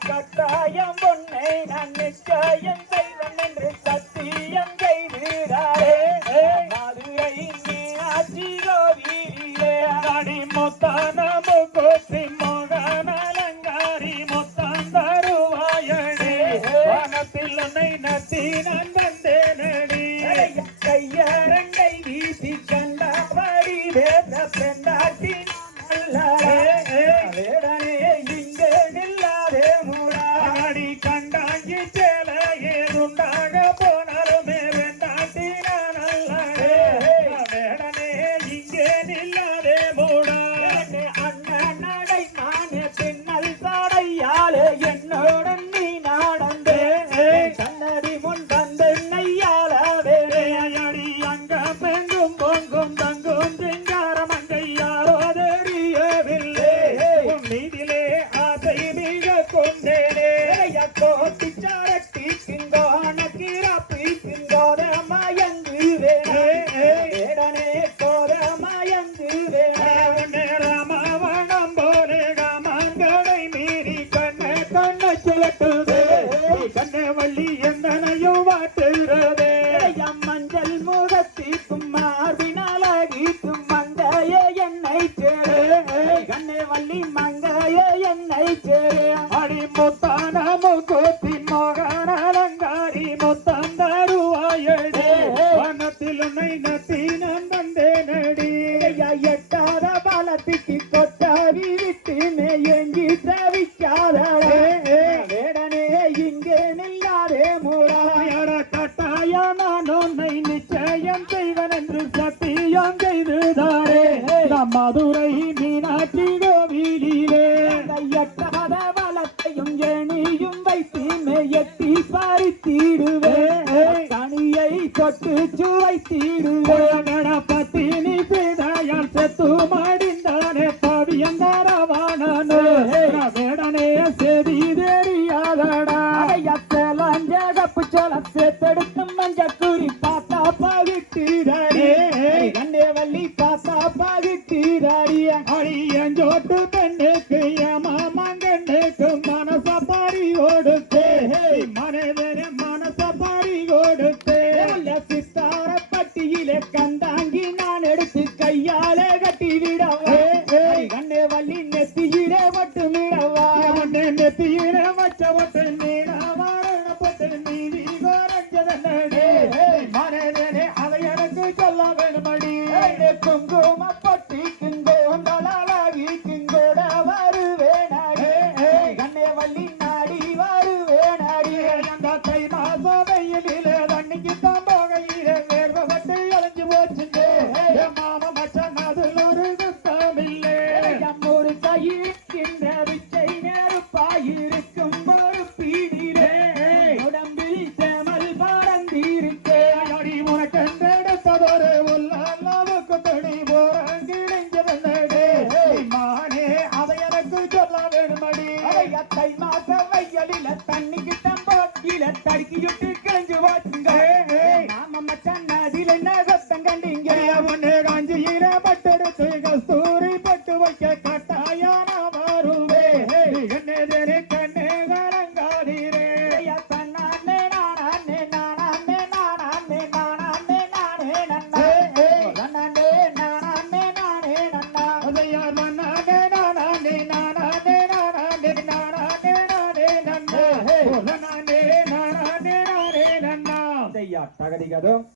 கட்டாயம் பொன்னை நான் நிச்சயம் செய்வன் என்று சத்தியம் செய்கிறாரே மதுரை மீனாட்சி கோவிலே அடி மொத்தான முகோசி மோகன அலங்காரி மொத்தம் தருவாயடி வனத்தில் உன்னை நத்தி நான் வந்தேனடி கையரங்கை வீசி கண்டபடி வேத பெண்டாட்டி வேடனே இங்கே நில்லாதே மூடாடி கண்டாங்கி சேல ஏதுண்டாக போனாலுமே வெண்டாட்டி நான் அல்லடே வேடனே இங்கே நில்லாதே மூடாடி அண்ணன் நடை நானே பின்னல் சாடையாலே என்னுடன் நீ நாடந்தே கண்ணடி முன் தந்தையால வேடையடி அங்க பெங்கும் பொங்கும் தங்கும் சிங்காரம் அங்கையாரோ நீதிலே ஆசை மிக கொண்டேனே கோட்டி சாரட்டி சிங்கோன கிராப்பி சிங்கோத மயங்கு வேடனே கோத மயங்கு வேடனே ராமவனம் போலே ராமங்களை மீறி கண்ண கண்ண சுழட்டுதே கண்ண வள்ளி எந்தனையும் வாட்டுகிறதே மஞ்சள் முகத்திற்கும் மார்பினாலகிக்கும் மங்கைய என்னை சேரே கண்ணே வள்ளி மங்கைய என்னை சேரே அடி முத்தான முகத்தின் மோகன அலங்காரி முத்தம் தருவாயடே வனத்தில் உன்னை நத்தி நான் வந்தேனடி எட்டாத பலத்திக்கு கொட்டாவி விட்டு மேயங்கி தவிக்காதே வேடனே இங்கே நில்லாதே மூடாயட கட்டாய நான் உன்னை நிச்சயம் செய்வன் என்று சத்தியம் செய்துதாரே மதுரை மீனாட்சி கோவிலிலே எட்டாத வளத்தையும் எணியும் வைத்து மேயத்தி பறித்திடுவே கனியை தொட்டு சுவைத்திடுவே பத்தினி பிதாயால் செத்து மடிந்தானே பவியந்தரவானே வேடனே செதி தெரியாதடா செலஞ்சகப்பு சொல செத்தெடுத்து மஞ்ச குறி பார்த்தா பகிட்டிடாடி கண்ணே வள்ளி பார்த்தா பகிட்டிடாடி அடியஞ்சோட்டு பெண்ணுக்கு மாமங்கண்ணுக்கு மனச பறி கொடுத்தே மனதே மனச பறி கொடுத்தே சித்தார பட்டியிலே கந்தாங்கி நான் எடுத்து கையாலே கட்டி விடவா கண்ணே வள்ளி நெத்தியிலே வட்டு விடவா நெத்தியிலே வச்ச வட்டு நீடாவாடப்பட்டு நீதி கோரஞ்சதே மனதே அதை எனக்கு சொல்ல வேணுமடி குங்கும பட்டி கிங்கோந்தலாகி கிங்கோட வருவேனாடி கண்ணே வள்ளி நாடி வருவேனாடி அந்த தை மாச வெயிலே தண்ணிக்கு தான் போகையிலே வேர்வப்பட்டு அலைஞ்சு போச்சுங்க மாம மச்சான் அதில் ஒரு குத்தமில்லை ஒரு கையிருக்கின்ற விச்சை நெருப்பாயிருக்கும் ஒரு பீடிலே உடம்பில் சேமல் பறந்திருக்கே அடி உனக்கெடுத்ததொரு உள்ளாவுக்கு தடி போறங்கிழிஞ்சதே மானே அதை எனக்கு சொல்ல வேணுமடி தை மாச வையலில தண்ணிக்கு தம்போக்கில தடுக்கிட்டு கிழிஞ்சு போச்சுங்க நாம மச்சான் அதில் என்ன சத்தம் கண்டீங்க ஒன்னு காஞ்சியில பட்டெடுத்து கஸ்தூரி பட்டு வைக்க கட்டாயான வருவே என்னதே கண்ணே கலங்காதீரே தன்னானே நானே நானே நானே நானே நானே நன்னா நன்னானே நானே நானே நன்னா அதையா நன்னானே நானே நானே நானே நானே நானே நன்னா நன்னானே நானே நானே நன்னா அதையா தகதிகதோ